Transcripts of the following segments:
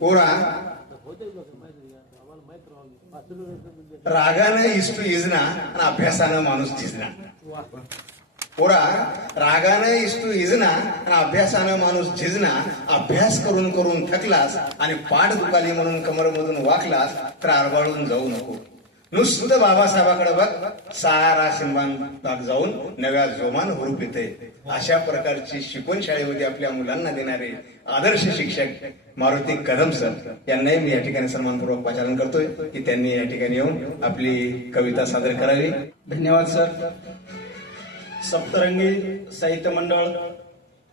पोरा रागानं इष्टू इजना आणि अभ्यासानं माणूस झिजना पोरा रागानं इष्टू इजना आणि अभ्यासानं माणूस झिजना अभ्यास करून करून थकलास आणि पाठ दुखाली म्हणून कमरमधून वाकलास तर आरबाळून जाऊ नको. नुसतं बाबासाहेबाकडे बघ सारा सिंबान जाऊन नव्या जोमान हुरूप येते अशा प्रकारची शिकवण शाळेमध्ये आपल्या मुलांना देणारे आदर्श शिक्षक मारुती कदम सर यांनाही मी या ठिकाणी सन्मानपूर्वक पाचारण करतोय की त्यांनी या ठिकाणी येऊन आपली कविता सादर करावी. धन्यवाद सर. सप्तरंगी साहित्य मंडळ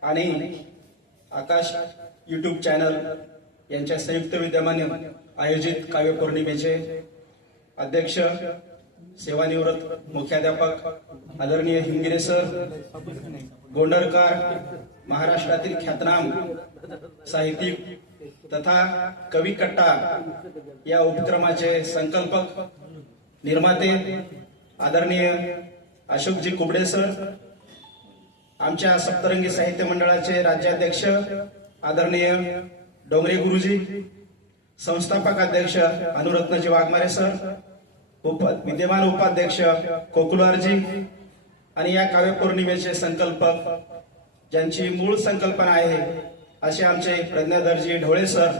आणि आकाश युट्यूब चॅनल यांच्या संयुक्त विद्यमाने आयोजित काव्य पौर्णिमेचे अध्यक्ष सेवानिवृत्त मुख्याध्यापक आदरणीय हिंगिरे सर गोंडरकर महाराष्ट्रातील ख्यातनाम साहित्यिक तथा कवी कट्टा या उपक्रमाचे संकल्पक निर्माते आदरणीय अशोकजी कुबडे सर आमच्या सप्तरंगी साहित्य मंडळाचे राज्याध्यक्ष आदरणीय डोंगरे गुरुजी संस्थापक अध्यक्ष अनुरत्नजी वाघमारे सर उप विद्यमान उपाध्यक्ष कोकुलवारजी आणि या काव्य पौर्णिमेचे संकल्पक ज्यांची मूळ संकल्पना आहे असे आमचे Pradnyadharji Dhole sir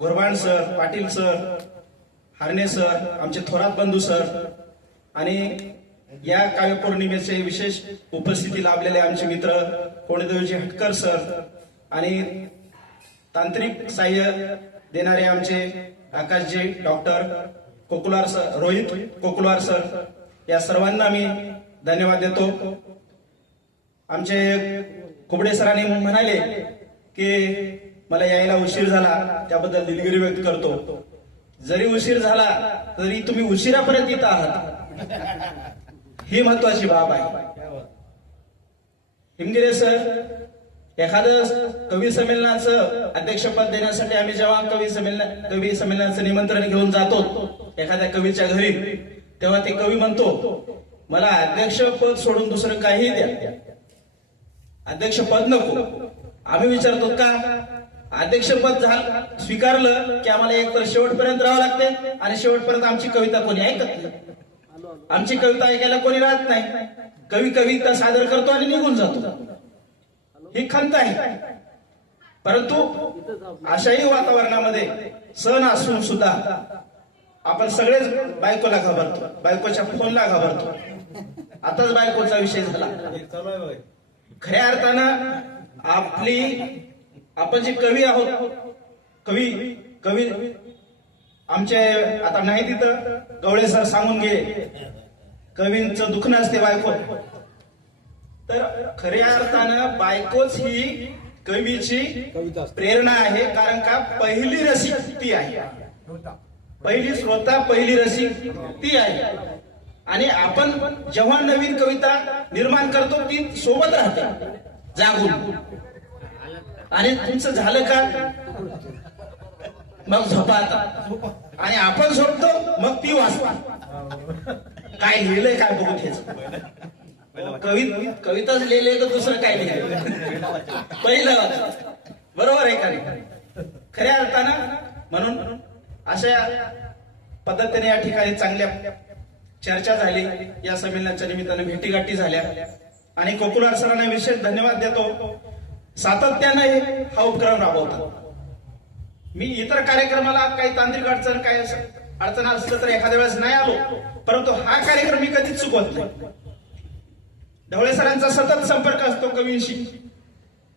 Gurban sir Patil sir Harne sir आमचे थोरात बंधू सर आणि या काव्य पौर्णिमेचे विशेष उपस्थिती लाभलेले आमचे मित्र कोणदेवजी हटकर सर आणि तांत्रिक सहाय्य देणारे आमचे Akashji doctor Kokular sir Rohit Kokular sir या सर्वांना मी धन्यवाद देतो. आमचे खुबडे सरांनी म्हणाले की मला यायला उशीर झाला त्याबद्दल दिलगिरी व्यक्त करतो. जरी उशीर झाला तरी तुम्ही उशिरापर्यंत येत आहात. ही महत्वाची बाब आहे. हिमगिरे सर एखादं कवी संमेलनाचं अध्यक्षपद देण्यासाठी आम्ही जेव्हा कवी संमेलन कवी संमेलनाचं निमंत्रण घेऊन जातो एखाद्या कवीच्या घरी तेव्हा ते कवी म्हणतो मला अध्यक्षपद सोडून दुसरं काही द्या. अध्यक्षपद नको. आम्ही विचारतो का? अध्यक्षपद झालं स्वीकारलं की आम्हाला एक तर शेवटपर्यंत राहावं लागते आणि शेवटपर्यंत आमची कविता कोणी ऐकत आमची कविता ऐकायला कोणी राहत नाही. कवी कविता सादर करतो आणि निघून जातो. ही खंत आहे. परंतु अशाही वातावरणामध्ये सण असून सुद्धा आपण सगळेच बायकोला घाबरतो. बायकोच्या फोनला घाबरतो. आताच बायकोचा विषय झाला. खऱ्या अर्थानं आपली आपण जे कवी आहोत कवी कवी आमचे आता नाही तिथं गवळे सर सांगून गेले. कवींचं दुखणं असते बायको. तर खऱ्या अर्थानं बायकोच ही कवीची प्रेरणा आहे कारण का? पहिली रसिक ती आहे. पहिली श्रोता पहिली रसिक ती आहे. आणि आपण जेव्हा नवीन कविता निर्माण करतो ती सोबत राहते. जागून. आणि तुमचं झालं का? मग झोपा आता. आणि आपण झोपतो मग ती वाचता काय लिहिलंय काय बघून घ्यायचं? कवित कविताच लिहिले तर दुसरं काय लिहिलं पहिलं वाचा. बरोबर आहे खरे खऱ्या अर्थानं म्हणून अशा पद्धतीने या ठिकाणी चांगल्या चर्चा झाली. या संमेलनाच्या निमित्तानं भेटीगाठी झाल्या. आणि कोकुलार सरांना विशेष धन्यवाद देतो. सातत्यानं हा उपक्रम राबवतो मी इतर कार्यक्रमाला काही तांत्रिक अडचण काय अडचण असलं तर एखाद्या वेळेस नाही आलो. परंतु हा कार्यक्रम मी कधीच चुकवत नाही. ढवळे सरांचा सतत संपर्क असतो कवींशी.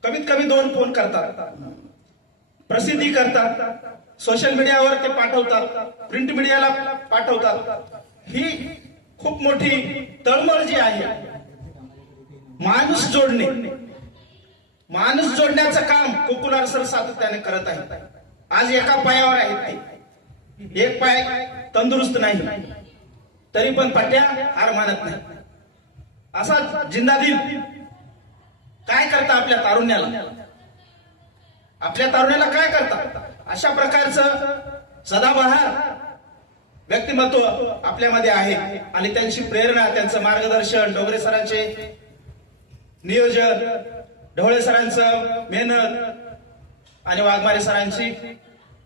कमीत कमी दोन फोन करतात. प्रसिद्धी करतात. सोशल मीडियावर ते पाठवतात. प्रिंट मीडियाला पाठवतात. ही खूप मोठी तळमळ जी आहे माणूस जोडणे. माणूस जोडण्याचं काम कोकुलार सर सातत्याने करत आहेत. आज एका पायावर आहेत ते. एक पाय तंदुरुस्त नाही. तरी पण पट्या हार मानत नाही. असा जिंदादिल काय करता आपल्या तारुण्याला? आपल्या तारुण्याला काय करता? अशा प्रकारचं सदाबहार व्यक्तिमत्व आपल्यामध्ये आहे आणि त्यांची प्रेरणा त्यांचं मार्गदर्शन डोंगरे सरांचे नियोजन ढवळे सरांचं मेहनत आणि वाघमारे सरांची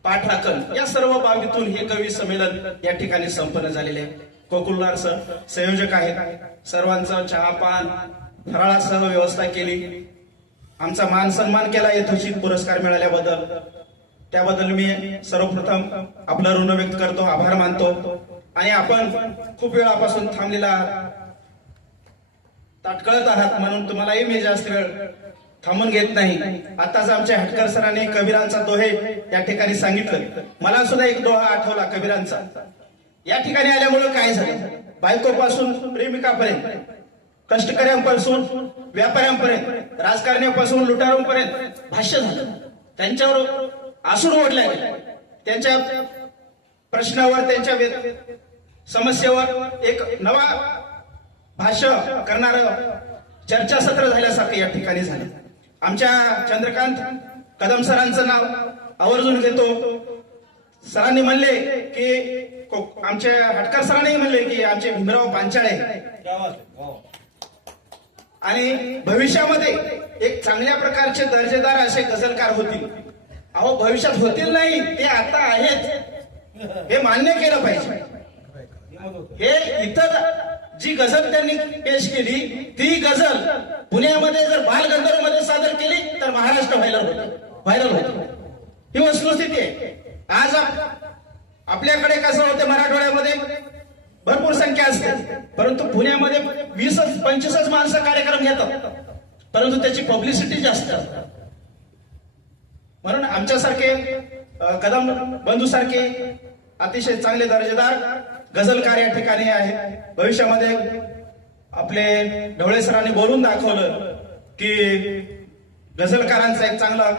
पाठराखण या सर्व बाबीतून हे कवी संमेलन या ठिकाणी संपन्न झालेले आहे. कोकुलदार सर संयोजक आहेत. सर्वांचं चहापान फराळासह व्यवस्था केली. आमचा मान सन्मान केला यथोचित पुरस्कार मिळाल्याबद्दल. त्याबद्दल मी सर्वप्रथम आपला ऋण व्यक्त करतो आभार मानतो. आणि आपण खूप वेळापासून थांबलेला आहात. ताटकळत आहात म्हणून तुम्हालाही मी जास्त वेळ थांबून घेत नाही. आताच आमच्या हटकर सरांनी कबीरांचा दोहे या ठिकाणी सांगितलं. मला सुद्धा एक दोहा आठवला कबीरांचा. या ठिकाणी आल्यामुळे काय झालं? बायकोपासून प्रेमिकापर्यंत कष्टकऱ्यांपासून व्यापाऱ्यांपर्यंत राजकारण्यापासून लुटारूंपर्यंत भाष्य झालं. त्यांच्यावर आसूड ओढल्या. त्यांच्या प्रश्नावर त्यांच्या समस्येवर एक नवा भाष्य करणार चर्चासत्र झाल्यासारखं या ठिकाणी झालं. आमच्या चंद्रकांत कदम सरांचं नाव आवर्जून घेतो. सरांनी म्हणले की आमच्या हटकर सरांनी म्हणले की आमचे भीमराव पांचाळे. आणि भविष्यामध्ये एक चांगल्या प्रकारचे दर्जेदार असे गझलकार होतील. अहो भविष्यात होतील नाही ते आता आहेत. हे मान्य केलं पाहिजे. हे इतर जी गझल त्यांनी पेश केली ती गझल पुण्यामध्ये जर बालगंधर्वमध्ये सादर केली तर महाराष्ट्र व्हायरल होत. व्हायरल होत. ही वस्तुस्थिती आहे. आज आप- आपल्याकडे कसं होतं मराठवाड्यामध्ये? भरपूर संख्या असते. परंतु पुण्यामध्ये वीस पंचवीसच माणसं कार्यक्रम घेतात. परंतु त्याची पब्लिसिटी जास्त. असतात म्हणून आमच्यासारखे कदम बंधू सारखे अतिशय चांगले दर्जेदार गझलकार या ठिकाणी आहे भविष्यामध्ये आपले ढवळे सरांनी बोलून दाखवलं की गझलकारांचा एक चांगला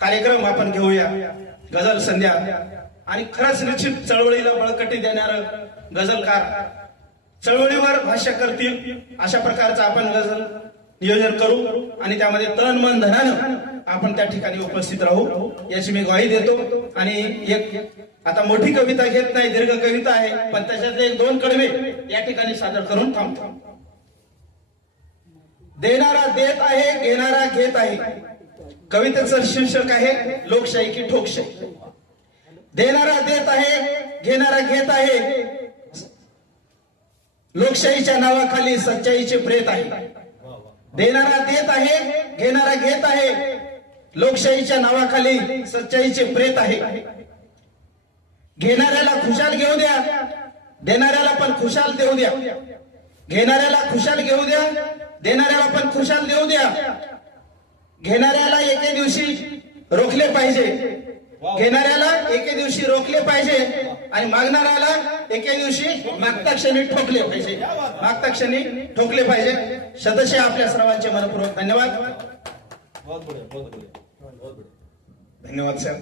कार्यक्रम आपण घेऊया. गझल संध्या. आणि खरंच निश्चित चळवळीला बळकटी देणार गझलकार. चळवळीवर भाष्य करतील अशा प्रकारचं आपण गझल नियोजन करू आणि त्यामध्ये तन मन धनानं आपण त्या ठिकाणी उपस्थित राहू याची मी ग्वाही देतो. आणि एक आता मोठी कविता घेत नाही दीर्घ कविता आहे पण त्याच्यातले एक दोन कडवे या ठिकाणी सादर करून थांबतो. देणारा देत आहे घेणारा घेत आहे. कवितेचं शीर्षक आहे लोकशाही की ठोकशाही देणारा देत आहे घेणारा घेत आहे. लोकशाहीच्या नावाखाली सच्चाईचे प्रेत आहे. देणारा देत आहे घेणारा घेत आहे. लोकशाहीच्या नावाखाली सच्चाईचे प्रेत आहे. घेणाऱ्याला खुशाल घेऊ द्या देणाऱ्याला पण खुशाल देऊ द्या. घेणाऱ्याला खुशाल घेऊ द्या देणाऱ्याला पण खुशाल देऊ द्या. घेणाऱ्याला एके दिवशी रोखले पाहिजे. घेणाऱ्याला एके दिवशी रोखले पाहिजे आणि मागणाऱ्याला एके दिवशी मागता क्षणी ठोकले पाहिजे. मागता क्षणी ठोकले पाहिजे. सदस्य आपल्या सर्वांचे मनपूर्वक धन्यवाद. धन्यवाद सर